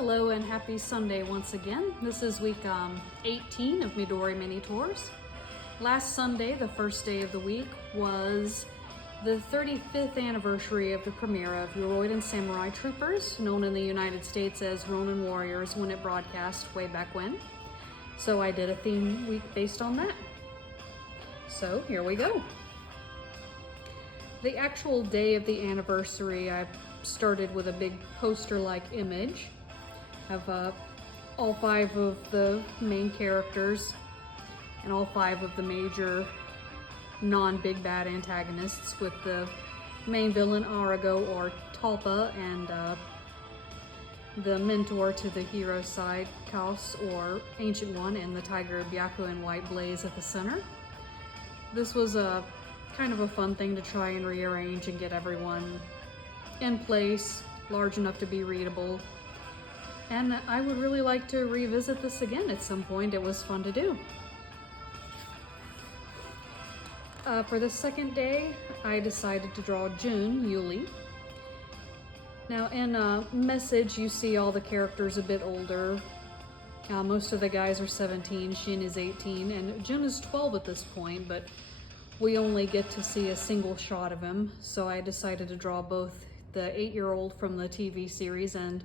Hello and happy Sunday once again. This is week 18 of Midori Minitours. Last Sunday, the first day of the week, was the 35th anniversary of the premiere of Yoroiden Samurai Troopers, known in the United States as Ronin Warriors when it broadcast way back when. So I did a theme week based on that. So here we go. The actual day of the anniversary, I started with a big poster-like image of all 5 of the main characters and all 5 of the major non-big bad antagonists, with the main villain Arago or Talpa and the mentor to the hero side, Kaos or Ancient One, and the tiger Byaku and White Blaze at the center. This was a kind of a fun thing to try and rearrange and get everyone in place, large enough to be readable. And I would really like to revisit this again at some point. It was fun to do. For the second day, I decided to draw Jun, Yuli. Now in Message, you see all the characters a bit older. Most of the guys are 17, Shin is 18, and Jun is 12 at this point, but we only get to see a single shot of him, so I decided to draw both the 8-year-old from the TV series and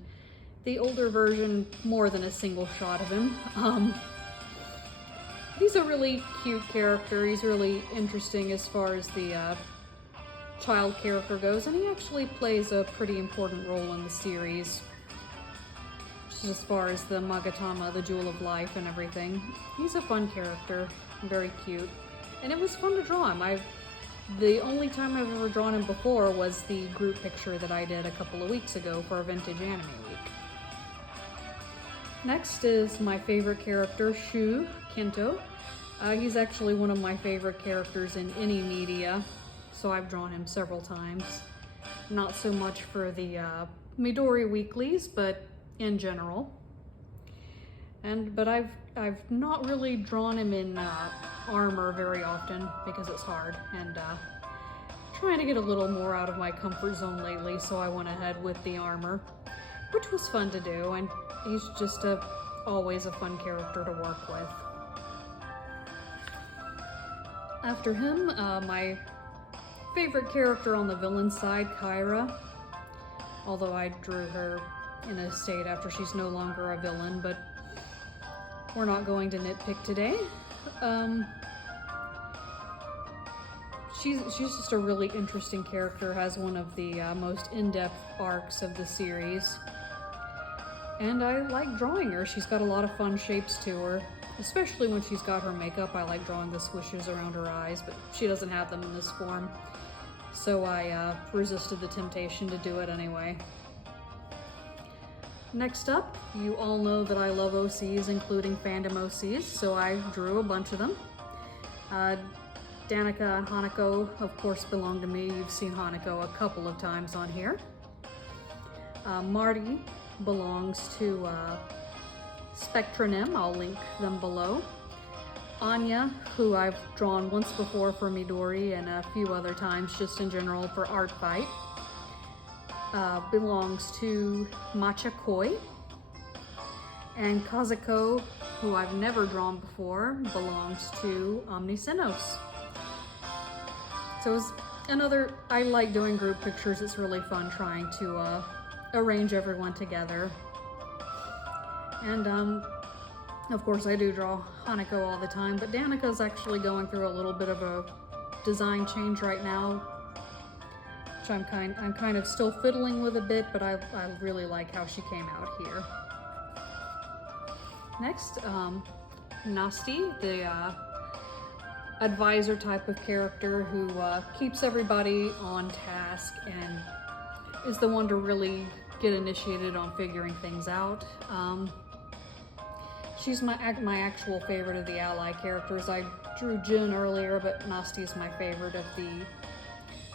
the older version, more than a single shot of him. He's a really cute character. He's really interesting as far as the child character goes, and he actually plays a pretty important role in the series, just as far as the Magatama, the Jewel of Life and everything. He's a fun character, very cute, and it was fun to draw him. The only time I've ever drawn him before was the group picture that I did a couple of weeks ago for Vintage Anime Week. Next is my favorite character, Shu Kento. He's actually one of my favorite characters in any media, so I've drawn him several times. Not so much for the Midori weeklies, but in general. But I've not really drawn him in armor very often because it's hard, and trying to get a little more out of my comfort zone lately, so I went ahead with the armor, which was fun to do, and he's just always a fun character to work with. After him, my favorite character on the villain side, Kyra, although I drew her in a state after she's no longer a villain, but we're not going to nitpick today. She's just a really interesting character, has one of the most in-depth arcs of the series. And I like drawing her. She's got a lot of fun shapes to her, especially when she's got her makeup. I like drawing the swishes around her eyes, but she doesn't have them in this form. So I resisted the temptation to do it anyway. Next up, you all know that I love OCs, including fandom OCs, so I drew a bunch of them. Danica and Hanako, of course, belong to me. You've seen Hanako a couple of times on here. Marty belongs to Spectronym. I'll link them below. Anya, who I've drawn once before for Midori and a few other times just in general for Art Fight, belongs to Matcha Koi. And Kazuko, who I've never drawn before, belongs to Omnisenos. So it's I like doing group pictures. It's really fun trying to arrange everyone together. And of course I do draw Hanako all the time, but Danica's actually going through a little bit of a design change right now, which I'm kind of still fiddling with a bit, but I really like how she came out here. Next, Nasty, the advisor type of character who keeps everybody on task and is the one to really get initiated on figuring things out. She's my actual favorite of the ally characters. I drew Jun earlier, but Nasty is my favorite of the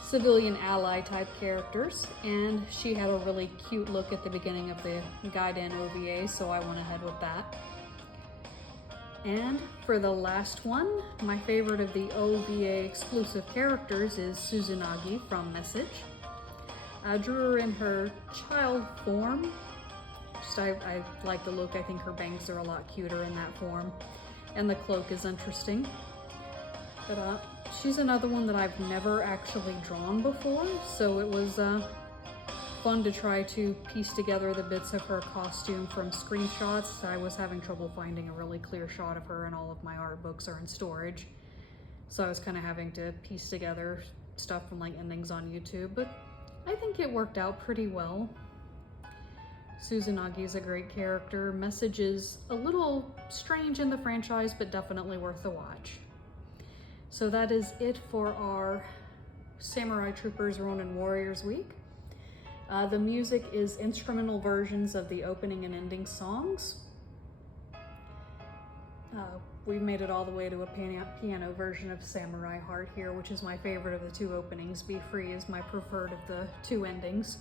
civilian ally type characters, and she had a really cute look at the beginning of the Gaiden OVA, so I went ahead with that. And for the last one, my favorite of the OVA exclusive characters is Suzunagi from Message. I drew her in her child form, Just I like the look. I think her bangs are a lot cuter in that form. And the cloak is interesting. But she's another one that I've never actually drawn before, so it was fun to try to piece together the bits of her costume from screenshots. I was having trouble finding a really clear shot of her, and all of my art books are in storage. So I was kind of having to piece together stuff from like endings on YouTube, but I think it worked out pretty well. Suzanagi is a great character. Message is a little strange in the franchise, but definitely worth a watch. So that is it for our Samurai Troopers Ronin Warriors week. The music is instrumental versions of the opening and ending songs. We've made it all the way to a piano version of Samurai Heart here, which is my favorite of the two openings. Be Free is my preferred of the two endings.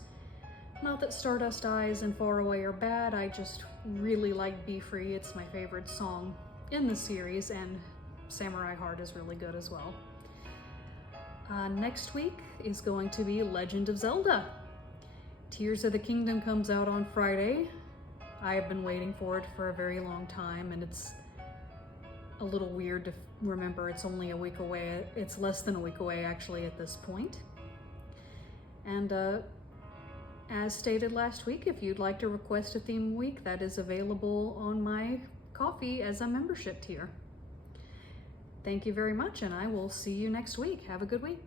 Not that Stardust Eyes and Far Away are bad, I just really like Be Free. It's my favorite song in the series, and Samurai Heart is really good as well. Next week is going to be Legend of Zelda. Tears of the Kingdom comes out on Friday. I have been waiting for it for a very long time, and it's a little weird to remember it's only a week away. It's less than a week away actually at this point. And as stated last week, if you'd like to request a theme week, that is available on my Ko-fi as a membership tier. Thank you very much, and I will see you next week. Have a good week.